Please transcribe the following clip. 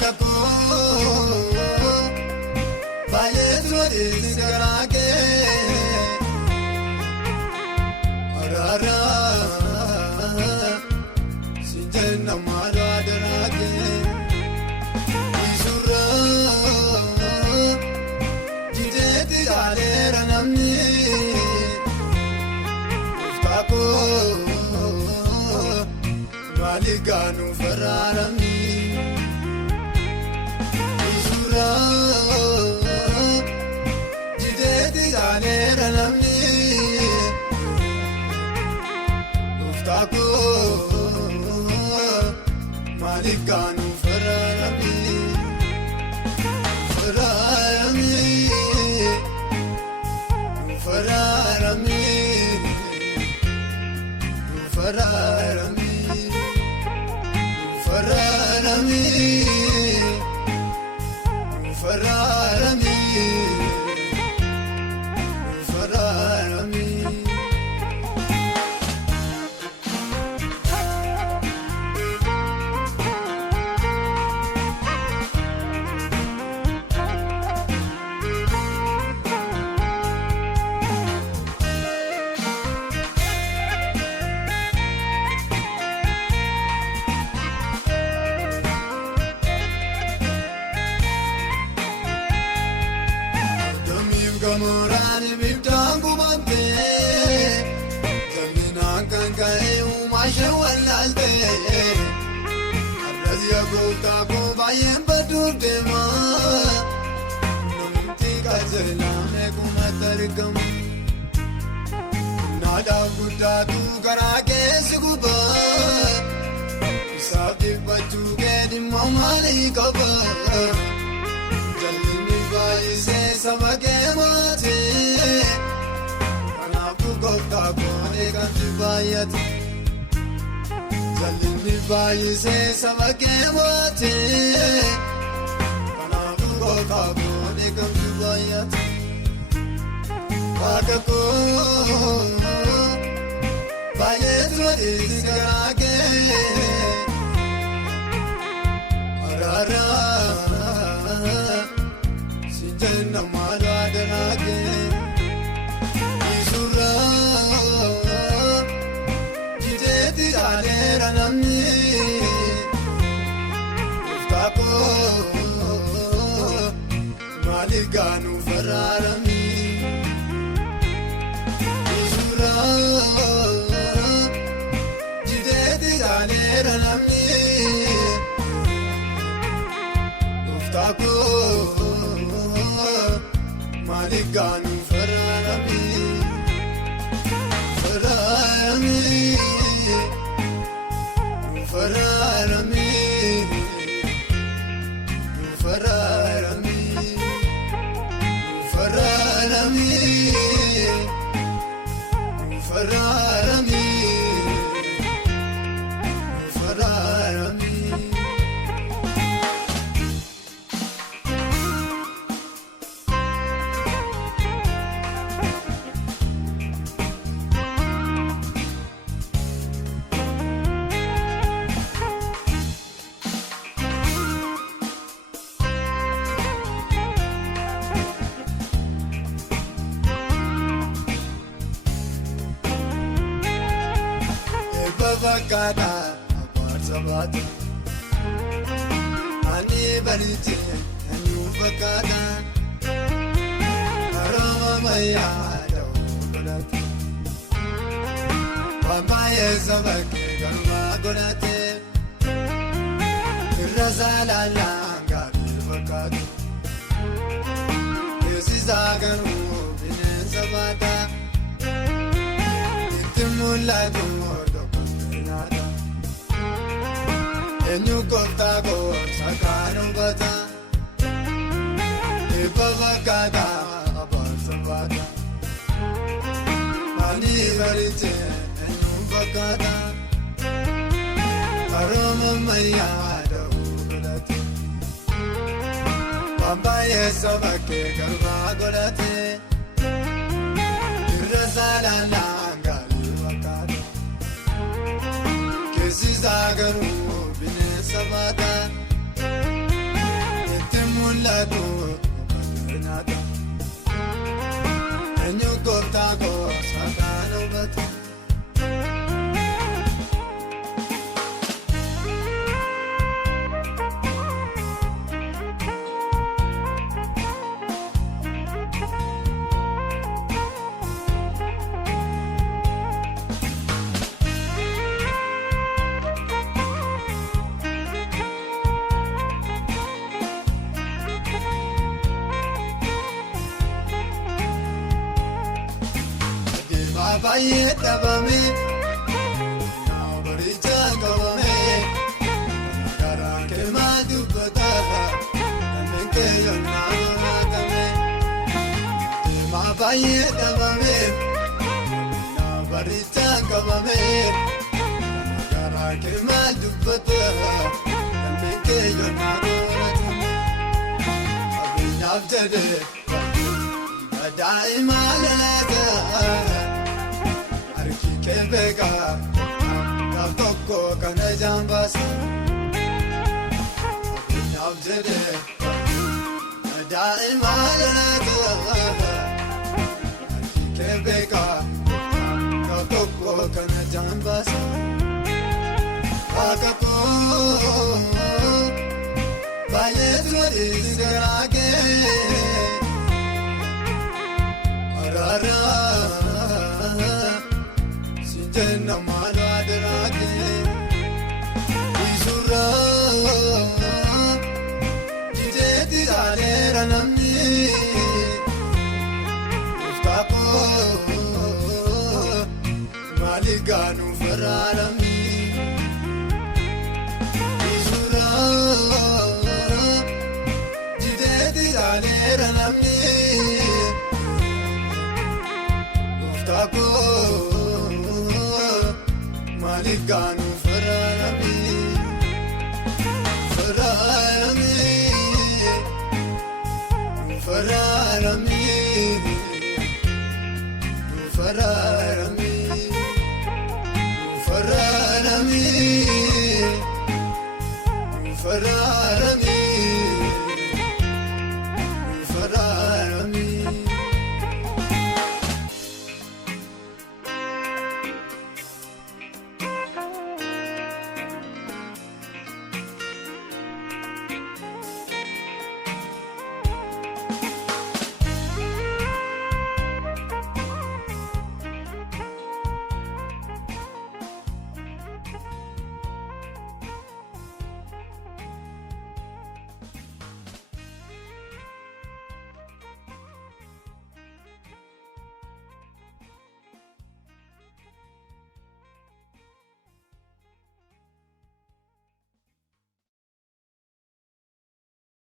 Wakako Bayezo Isgarake Arara Sinjena Maradarake Isura Jideti Galera Namni Wakako Maliganu Ferrarami Isura Jideti Galera Namni Uftako Maliganu Ferrarami Ferrarami Ferrarami Ferrarami Ferrarami Ferrarami Ferrarami Gamorani bibtangu bante Zamina kankae umashe walalte Arrazia gota ko bayen badur dema Namti kazelame kumatargam Nada gudda tu garage siguba Sabdi bachu gedi mamali kaba Baise sabake mate Kanafu gopta kone kanti bayati Jalini baise sabake mate Kanafu gopta kone kanti bayati Wakako Bayezo isgarake Arara Sinjena Maradarake Isura Jideti Galera Namni Uftako Maliganu Ferrarami Isura Jideti Galera Namni Uftako Maliganu Ferrarami Ferrarami Ferrarami Ferrarami Ferrarami Ferrarami Ferrarami Bakada Abarzabat Ani Bariti Anu Bakada Arama Maya Donati Pamaya Zabaki Garma Gonate Razala Langa Bakada Yusizaganu Binen Zabata Itimula Dumordo Enyu kota ko sakanu bata Ipavakada abasabata Mani varite enyu bakada Arama maya da ugalate Pampaye sabake karma golate Irrazala nanga liwakada Kesi zagaru bine sabata baay'ee dhabame naabaricha qabame garaa keemaa dubbata namni keeyyoon naannoo baay'ee dhabame naabaricha qabame garaa keemaa dubbata namni keeyyoon naannoo abinyaaf jedhee daa'ima lalaata harki kee beekaa gaaf tokko kana jaambaasa abinyaaf jedhee daa'ima lalaata harki kee beekaa gaaf tokko kana jaambaasa akka koo baay'ee turees garaa kee. Sinjena malu adarake isura jideti alera namni uftapo maliganu fararami isura jideti alera namni Tako maliganu fararami fararami fararami fararami fararami fararami